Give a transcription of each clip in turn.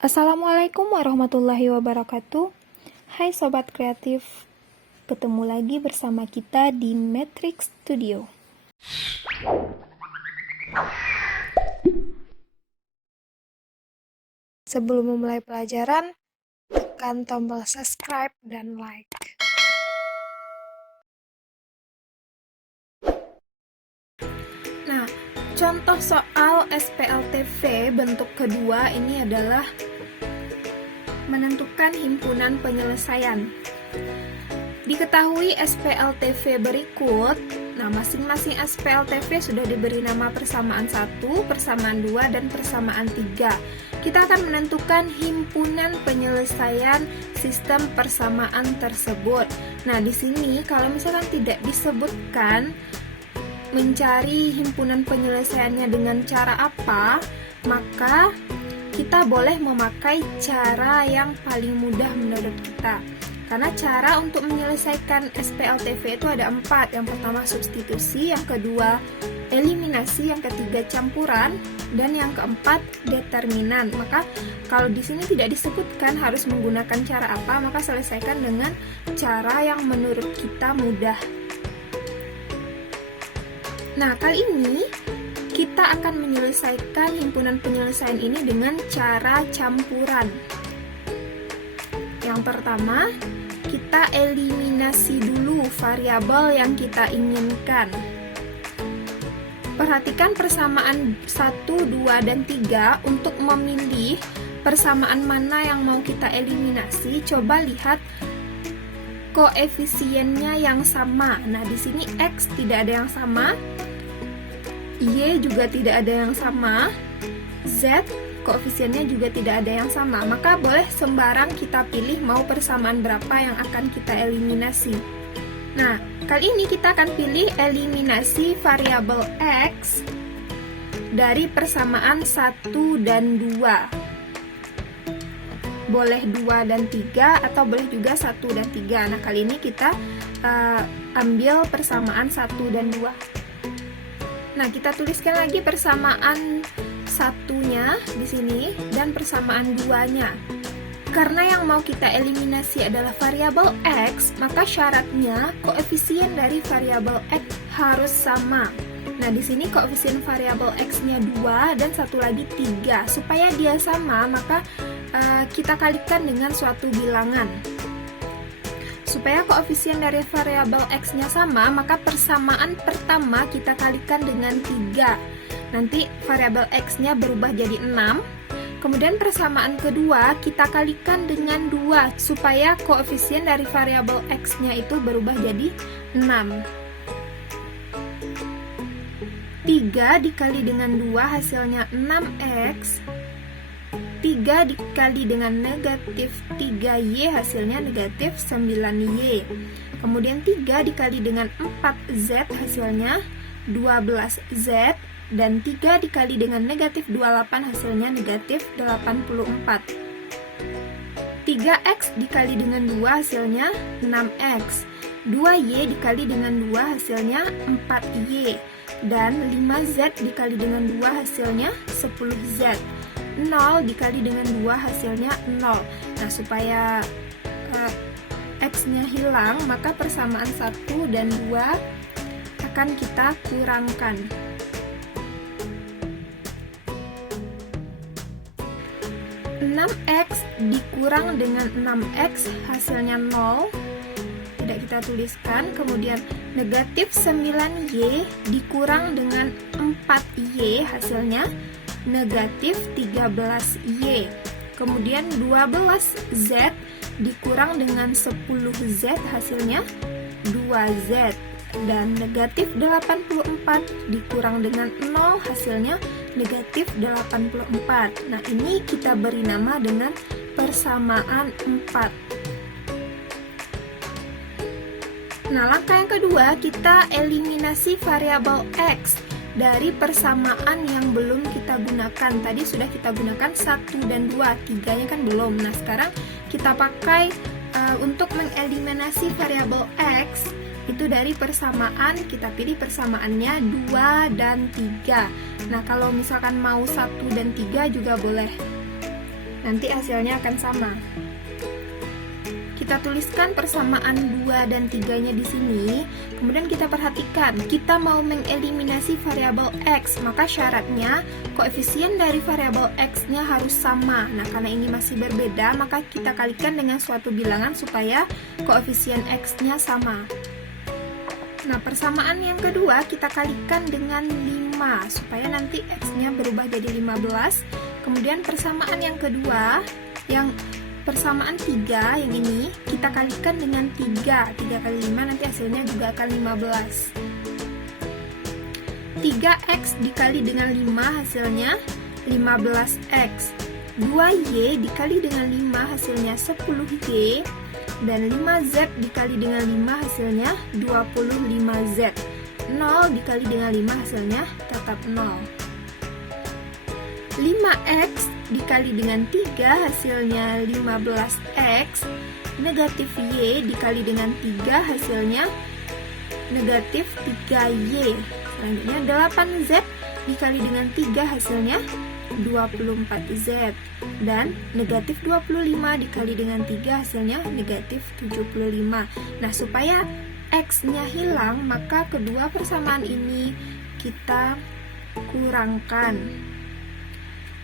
Assalamualaikum warahmatullahi wabarakatuh. Hai Sobat Kreatif, ketemu lagi bersama kita di Matrix Studio. Sebelum memulai pelajaran, tekan tombol subscribe dan like. Nah, contoh soal SPLTV bentuk kedua ini adalah menentukan himpunan penyelesaian. Diketahui SPLTV berikut. Nah, masing-masing SPLTV sudah diberi nama persamaan 1, persamaan 2, dan persamaan 3. Kita akan menentukan himpunan penyelesaian sistem persamaan tersebut. Nah, di sini kalau misalkan tidak disebutkan mencari himpunan penyelesaiannya dengan cara apa, maka kita boleh memakai cara yang paling mudah menurut kita. Karena cara untuk menyelesaikan SPLTV itu ada 4. Yang pertama substitusi, yang kedua eliminasi, yang ketiga campuran, dan yang keempat determinan. Maka kalau di sini tidak disebutkan harus menggunakan cara apa, maka selesaikan dengan cara yang menurut kita mudah. Nah, kali ini kita akan menyelesaikan himpunan penyelesaian ini dengan cara campuran. Yang pertama, kita eliminasi dulu variabel yang kita inginkan. Perhatikan persamaan 1, 2, dan 3 untuk memilih persamaan mana yang mau kita eliminasi. Coba lihat koefisiennya yang sama. Nah, di sini X tidak ada yang sama, Y juga tidak ada yang sama, Z koefisiennya juga tidak ada yang sama. Maka boleh sembarang kita pilih mau persamaan berapa yang akan kita eliminasi. Nah, kali ini kita akan pilih eliminasi variabel X dari persamaan 1 dan 2. Boleh 2 dan 3 atau boleh juga 1 dan 3. Nah, kali ini kita ambil persamaan 1 dan 2. Nah, kita tuliskan lagi persamaan satunya di sini dan persamaan 2-nya. Karena yang mau kita eliminasi adalah variabel X, maka syaratnya koefisien dari variabel X harus sama. Nah, di sini koefisien variabel X-nya 2 dan satu lagi 3. Supaya dia sama, maka kita kalikan dengan suatu bilangan. Supaya koefisien dari variabel X-nya sama, maka persamaan pertama kita kalikan dengan 3. Nanti variabel X-nya berubah jadi 6. Kemudian persamaan kedua kita kalikan dengan 2, supaya koefisien dari variabel X-nya itu berubah jadi 6. 3 dikali dengan 2 hasilnya 6X. 3 dikali dengan negatif 3Y hasilnya negatif 9Y. Kemudian 3 dikali dengan 4Z hasilnya 12Z. Dan 3 dikali dengan negatif 28 hasilnya negatif 84. 3X dikali dengan 2 hasilnya 6X. 2Y dikali dengan 2 hasilnya 4Y. Dan 5Z dikali dengan 2 hasilnya 10Z. 0 dikali dengan 2 hasilnya 0. Nah, supaya X-nya hilang, maka persamaan 1 dan 2 akan kita kurangkan. 6X dikurang dengan 6X hasilnya 0, tidak kita tuliskan. Kemudian negatif 9Y dikurang dengan 4Y hasilnya negatif 13Y. Kemudian 12Z dikurang dengan 10Z hasilnya 2Z. Dan negatif 84 dikurang dengan 0 hasilnya negatif 84. Nah, ini kita beri nama dengan persamaan 4. Nah, langkah yang kedua kita eliminasi variabel X dari persamaan yang belum kita gunakan. Tadi sudah kita gunakan 1 dan 2, 3-nya kan belum. Nah, sekarang kita pakai untuk mengeliminasi variabel X itu dari persamaan, kita pilih persamaannya 2 dan 3. Nah, kalau misalkan mau 1 dan 3 juga boleh. nanti hasilnya akan sama. Kita tuliskan persamaan 2 dan 3-nya di sini. Kemudian kita perhatikan, kita mau mengeliminasi variabel X, maka syaratnya koefisien dari variabel X-nya harus sama. Nah, karena ini masih berbeda, maka kita kalikan dengan suatu bilangan supaya koefisien X-nya sama. Nah, persamaan yang kedua kita kalikan dengan 5 supaya nanti X-nya berubah jadi 15. Kemudian persamaan yang kedua, yang persamaan 3 yang ini kita kalikan dengan 3 kali 5 nanti hasilnya juga akan 15. 3x dikali dengan 5 hasilnya 15x. 2y dikali dengan 5 hasilnya 10y. Dan 5z dikali dengan 5 hasilnya 25z. 0 dikali dengan 5 hasilnya tetap 0. 5x dikali dengan 3 hasilnya 15x. Negatif y dikali dengan 3 hasilnya negatif 3y. Selanjutnya 8z dikali dengan 3 hasilnya 24z. Dan negatif 25 dikali dengan 3 hasilnya negatif 75. Nah, supaya x-nya hilang, maka kedua persamaan ini kita kurangkan.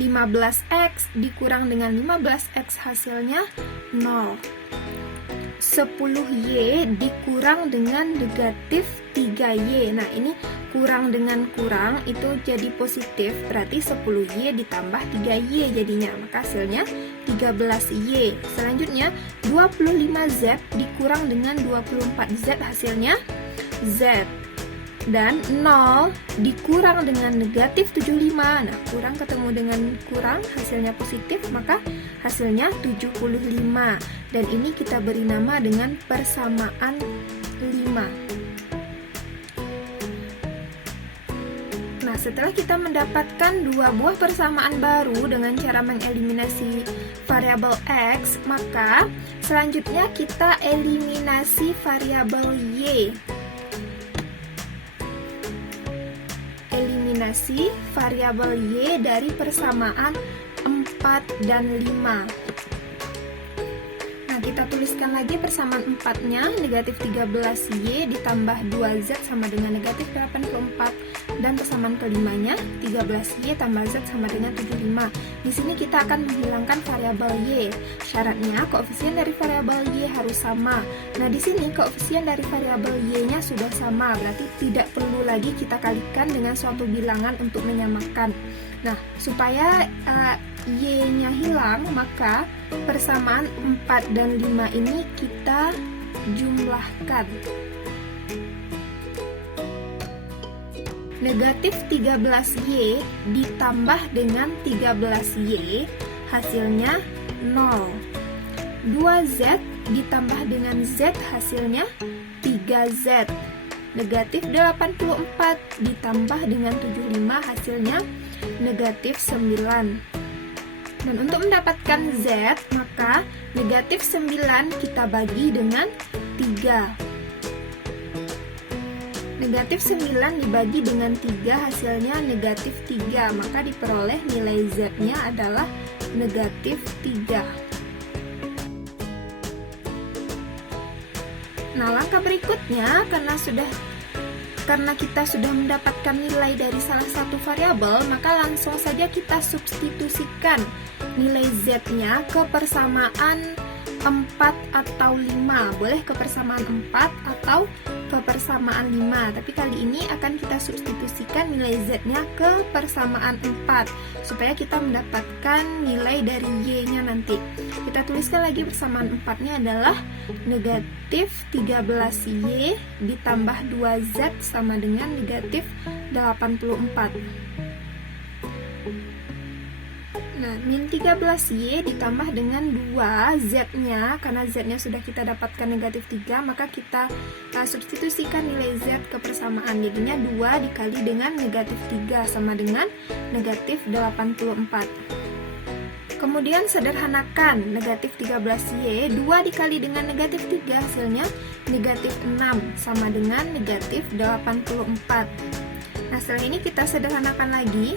15x dikurang dengan 15x hasilnya 0. 10y dikurang dengan negatif 3y. Nah, ini kurang dengan kurang itu jadi positif, berarti 10y ditambah 3y jadinya, maka hasilnya 13y. Selanjutnya 25z dikurang dengan 24z hasilnya z. Dan 0 dikurang dengan negatif 75. Nah, kurang ketemu dengan kurang, hasilnya positif, maka hasilnya 75. Dan ini kita beri nama dengan persamaan 5. Nah, setelah kita mendapatkan dua buah persamaan baru dengan cara mengeliminasi variabel X, maka selanjutnya kita eliminasi variabel Y. Eliminasi variabel Y dari persamaan 4 dan 5. Nah, kita tuliskan lagi persamaan 4-nya, negatif 13y ditambah 2z sama dengan negatif 84. Dan persamaan kelimanya, 13y tambah z sama dengan 75. Di sini kita akan menghilangkan variabel y. Syaratnya koefisien dari variabel y harus sama. Nah, di sini koefisien dari variabel y-nya sudah sama, berarti tidak perlu lagi kita kalikan dengan suatu bilangan untuk menyamakan. Nah, supaya y-nya hilang, maka persamaan 4 dan 5 ini kita jumlahkan. Negatif 13y ditambah dengan 13y hasilnya 0. 2z ditambah dengan z hasilnya 3z. Negatif 84 ditambah dengan 75 hasilnya negatif 9. Dan untuk mendapatkan z, maka negatif 9 kita bagi dengan 3. Negatif 9 dibagi dengan 3 hasilnya negatif 3, maka diperoleh nilai z-nya adalah negatif 3. Nah, langkah berikutnya, karena kita sudah mendapatkan nilai dari salah satu variabel, maka langsung saja kita substitusikan nilai z-nya ke persamaan 4 atau 5. Boleh ke persamaan 4 atau ke persamaan 5, tapi kali ini akan kita substitusikan nilai z-nya ke persamaan 4 supaya kita mendapatkan nilai dari y-nya nanti. Kita tuliskan lagi persamaan 4-nya adalah negatif 13y ditambah 2z sama dengan negatif 84. Nah, min 13y ditambah dengan 2 z-nya, karena z-nya sudah kita dapatkan negatif 3, maka kita substitusikan nilai z ke persamaan. Jadinya 2 dikali dengan negatif 3 sama dengan negatif 84. Kemudian sederhanakan negatif 13y, 2 dikali dengan negatif 3 hasilnya negatif 6 sama dengan negatif 84. Nah, setelah ini kita sederhanakan lagi.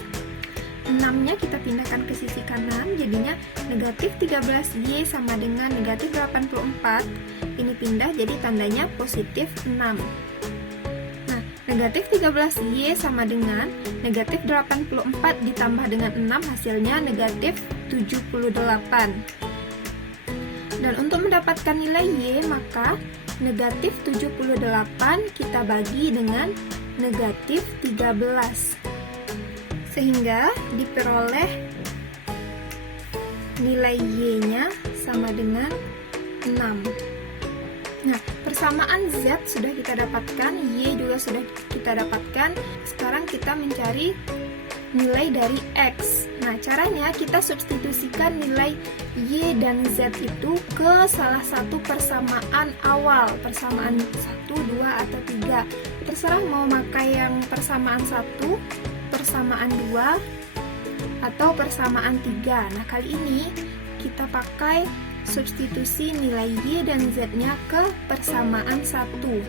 6-nya kita pindahkan ke sisi kanan, jadinya negatif 13Y sama dengan negatif 84. Ini pindah jadi tandanya positif 6. Nah, negatif 13Y sama dengan negatif 84 ditambah dengan 6 hasilnya negatif 78. Dan untuk mendapatkan nilai Y, maka negatif 78 kita bagi dengan negatif 13. Sehingga diperoleh nilai Y-nya sama dengan 6. Nah, persamaan Z sudah kita dapatkan, Y juga sudah kita dapatkan. Sekarang kita mencari nilai dari X. Nah, caranya kita substitusikan nilai Y dan Z itu ke salah satu persamaan awal, persamaan 1, 2, atau 3. Terserah mau pakai yang persamaan 1, persamaan 2, atau persamaan 3. Nah, kali ini kita pakai substitusi nilai Y dan Z-nya ke persamaan 1.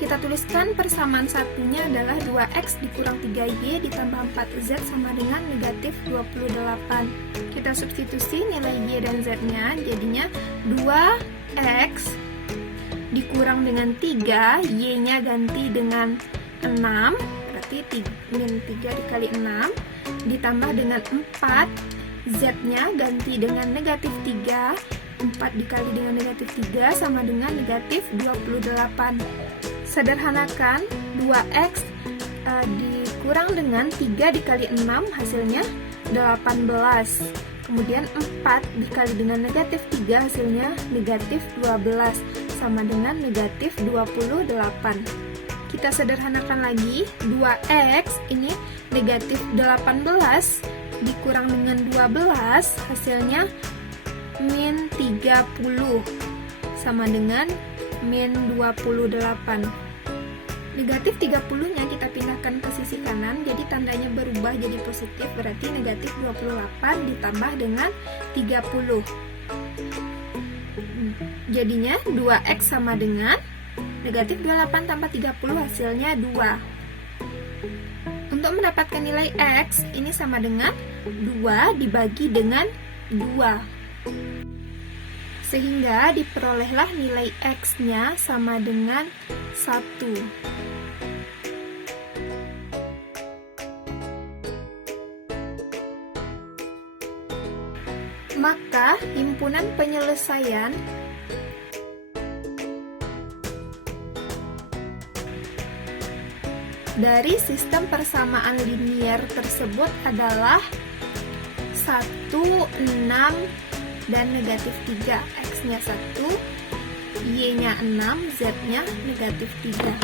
Kita tuliskan persamaan satunya adalah 2X dikurang 3Y ditambah 4Z sama dengan negatif 28. Kita substitusi nilai Y dan Z-nya, jadinya 2X dikurang dengan 3, Y-nya ganti dengan 6, berarti min 3 dikali 6, ditambah dengan 4, Z-nya ganti dengan negatif 3, 4 dikali dengan negatif 3 sama dengan negatif 28. Sederhanakan, 2X dikurang dengan 3 dikali 6 hasilnya 18. Kemudian 4 dikali dengan negatif 3 hasilnya negatif 12 sama dengan negatif 28. Kita sederhanakan lagi, 2X ini negatif 18 dikurang dengan 12 hasilnya min 30 sama dengan min 28. Negatif 30-nya kita pindahkan ke sisi kanan, jadi tandanya berubah jadi positif, berarti negatif 28 ditambah dengan 30. Jadinya 2X sama dengan negatif 28 tambah 30 hasilnya 2. Untuk mendapatkan nilai X, ini sama dengan 2 dibagi dengan 2. Sehingga diperolehlah nilai X-nya sama dengan 1. Maka himpunan penyelesaian dari sistem persamaan linier tersebut adalah 1, 6, dan negatif 3. X-nya 1, Y-nya 6, Z-nya negatif 3.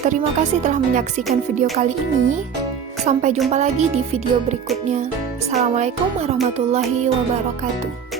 Terima kasih telah menyaksikan video kali ini. Sampai jumpa lagi di video berikutnya. Assalamualaikum warahmatullahi wabarakatuh.